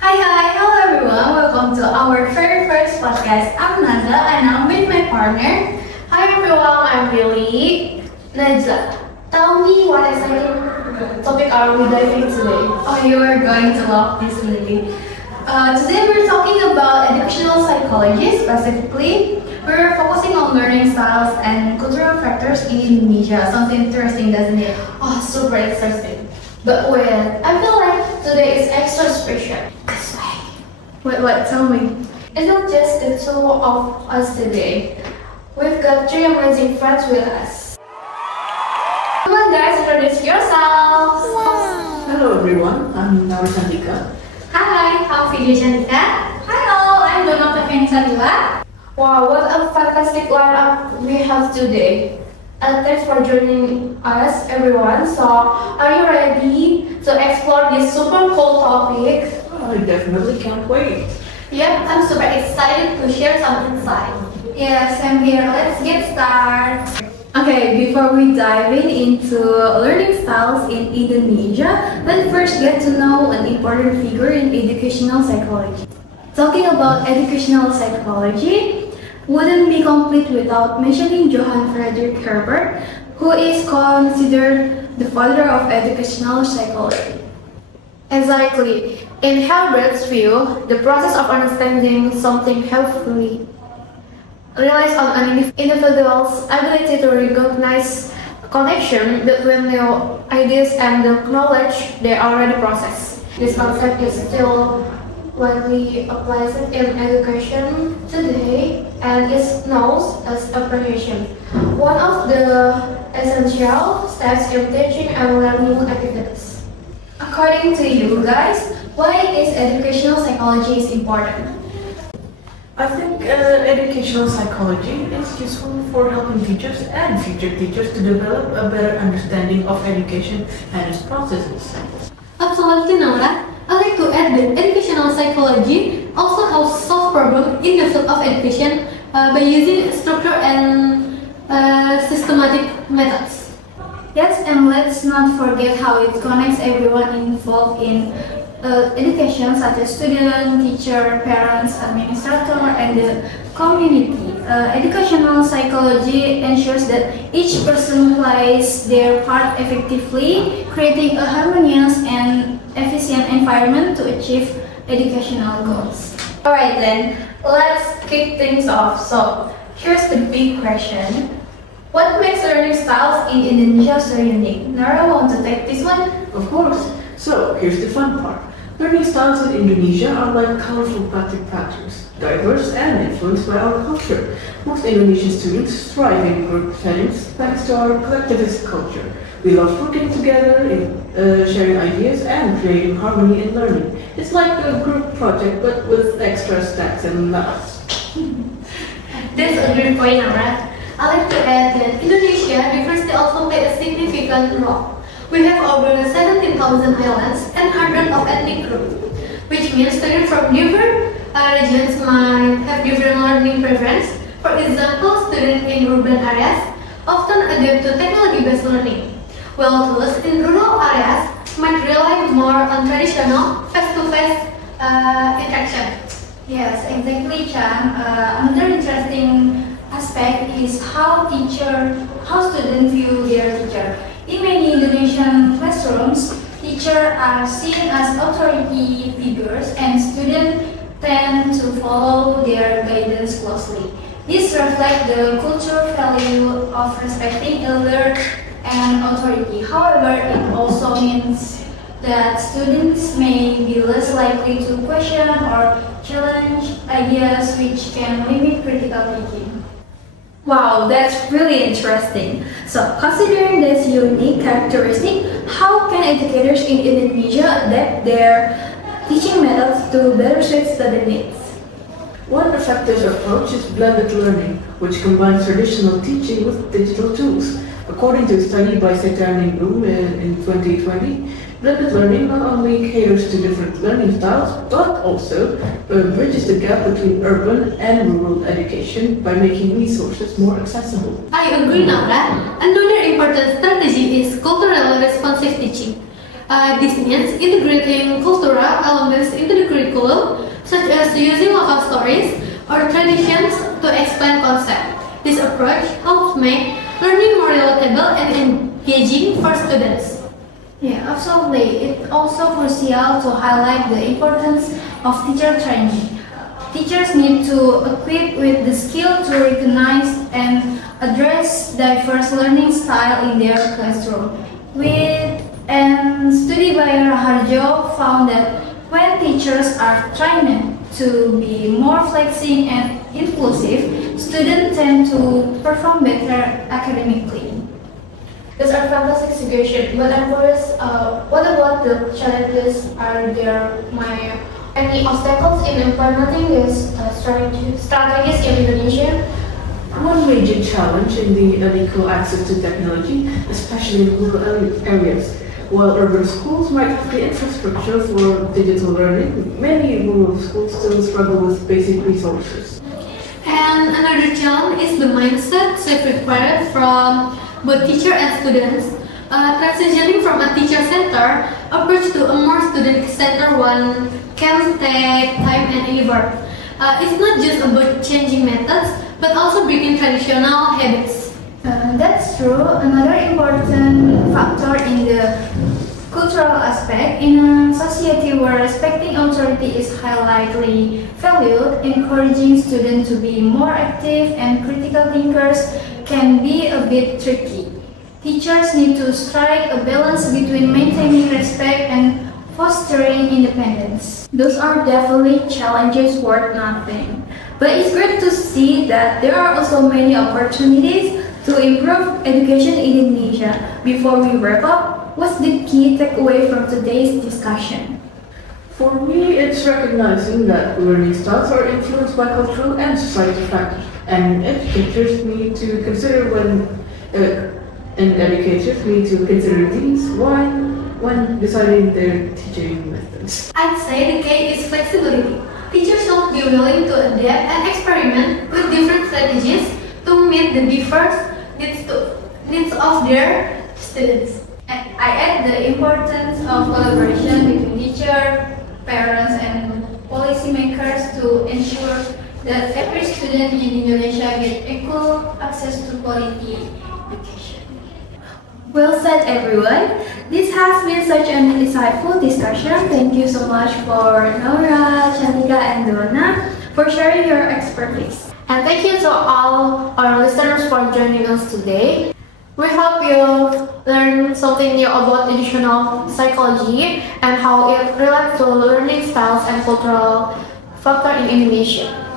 Hello everyone, welcome to our very first podcast. I'm Naza and I'm with my partner. Hi everyone, I'm Lily. Najla, tell me what exciting topic are we diving today? Oh, you are going to love this Lily. Today we're talking about educational psychology. Specifically, we're focusing on learning styles and cultural factors in Indonesia. Sounds interesting, doesn't it? Oh, super interesting. But wait, I feel like today is extra special. What? Tell me. It's not just the two of us today. We've got three amazing friends with us. Come on guys, introduce yourselves. Hello everyone, I'm Naura Chandika. Hi, I'm Vidya Chandika. Hi all, I'm Dona Peveni Sadila. Wow, what a fantastic lineup we have today. And thanks for joining us everyone. So, are you ready to explore this super cool topic? I definitely can't wait. Yep, I'm super excited to share some insight. Yes, I'm here. Let's get started. Okay, before we dive into learning styles in Indonesia, let's first get to know an important figure in educational psychology. Talking about educational psychology wouldn't be complete without mentioning Johann Friedrich Herbert, who is considered the father of educational psychology. Exactly. In Herbert's view, the process of understanding something helpfully relies on an individual's ability to recognize connection between the ideas and the knowledge they already possess. This concept is still widely applied in education today and is known as appreciation, one of the essential steps in teaching and learning activities. According to you guys, why is educational psychology is important? I think educational psychology is useful for helping teachers and future teachers to develop a better understanding of education and its processes. Absolutely, Naura. I'd like to add that educational psychology also helps solve problems in the field of education by using structure and systematic methods. Yes, and let's not forget how it connects everyone involved in education, such as student, teacher, parents, administrator, and the community. Educational psychology ensures that each person plays their part effectively, creating a harmonious and efficient environment to achieve educational goals. Alright then, let's kick things off. So, here's the big question. What makes learning styles in Indonesia so unique? Nara, want to take this one? Of course. So, here's the fun part. Learning styles in Indonesia are like colorful batik patterns, diverse and influenced by our culture. Most Indonesian students thrive in group settings thanks to our collectivist culture. We love working together, sharing ideas, and creating harmony in learning. It's like a group project but with extra stacks and laughs. That's a great point, Naura. I'd like to add that Indonesia diversity also plays a significant role. We have over 17,000 islands and hundreds of ethnic groups, which means students from different regions might have different learning preferences. For example, students in urban areas often adapt to technology-based learning, while those in rural areas might rely more on traditional face-to-face interaction. Yes, exactly, Chan. Another interesting aspect is how students view their teacher. In many Indonesian classrooms, teachers are seen as authority figures and students tend to follow their guidance closely. This reflects the cultural value of respecting elders and authority. However, it also means that students may be less likely to question or challenge ideas, which can limit critical thinking. Wow, that's really interesting. So, considering this unique characteristic, how can educators in Indonesia adapt their teaching methods to better suit student needs? One effective approach is blended learning, which combines traditional teaching with digital tools. According to a study by Setan and Bloom in 2020, blended learning not only caters to different learning styles, but also bridges the gap between urban and rural education by making resources more accessible. I agree, Naura. Another important strategy is culturally responsive teaching. This means integrating cultural elements into the curriculum, such as using local stories or traditions to explain concepts. This approach helps make learning more relatable and engaging for students. Yeah, absolutely. It's also crucial to highlight the importance of teacher training. Teachers need to equip with the skill to recognize and address diverse learning style in their classroom. With and study by Raharjo found that when teachers are trained to be more flexible and inclusive, students tend to perform better academically. Those are fantastic suggestions, but I'm curious, what about the challenges? Are there any obstacles in implementing these strategies in Indonesia? One major challenge in the unequal access to technology, especially in rural areas. While urban schools might have the infrastructure for digital learning, many rural schools still struggle with basic resources. And another challenge is the mindset shift required from both teacher and students. Transitioning from a teacher-centered approach to a more student-centered one can take time and effort. It's not just about changing methods, but also breaking traditional habits. That's true. Another important factor in the cultural aspect, in a society where respecting authority is highly valued, encouraging students to be more active and critical thinkers can be a bit tricky. Teachers need to strike a balance between maintaining respect and fostering independence. Those are definitely challenges worth nothing. But it's great to see that there are also many opportunities to improve education in Indonesia. Before we wrap up, what's the key takeaway from today's discussion? For me, it's recognizing that learning styles are influenced by cultural and societal factors, and educators need to consider these when deciding their teaching methods. I'd say the key is flexibility. Teachers should be willing to adapt and experiment with different strategies to meet the diverse needs of their students. And I add the importance of collaboration between teachers, parents, and policymakers to ensure that every student in Indonesia gets equal access to quality education. Well said, everyone. This has been such an insightful discussion. Thank you so much for Nora, Chantika, and Donna for sharing your expertise. And thank you to all our listeners for joining us today. We hope you learned something new about educational psychology and how it relates to learning styles and cultural factor in Indonesia.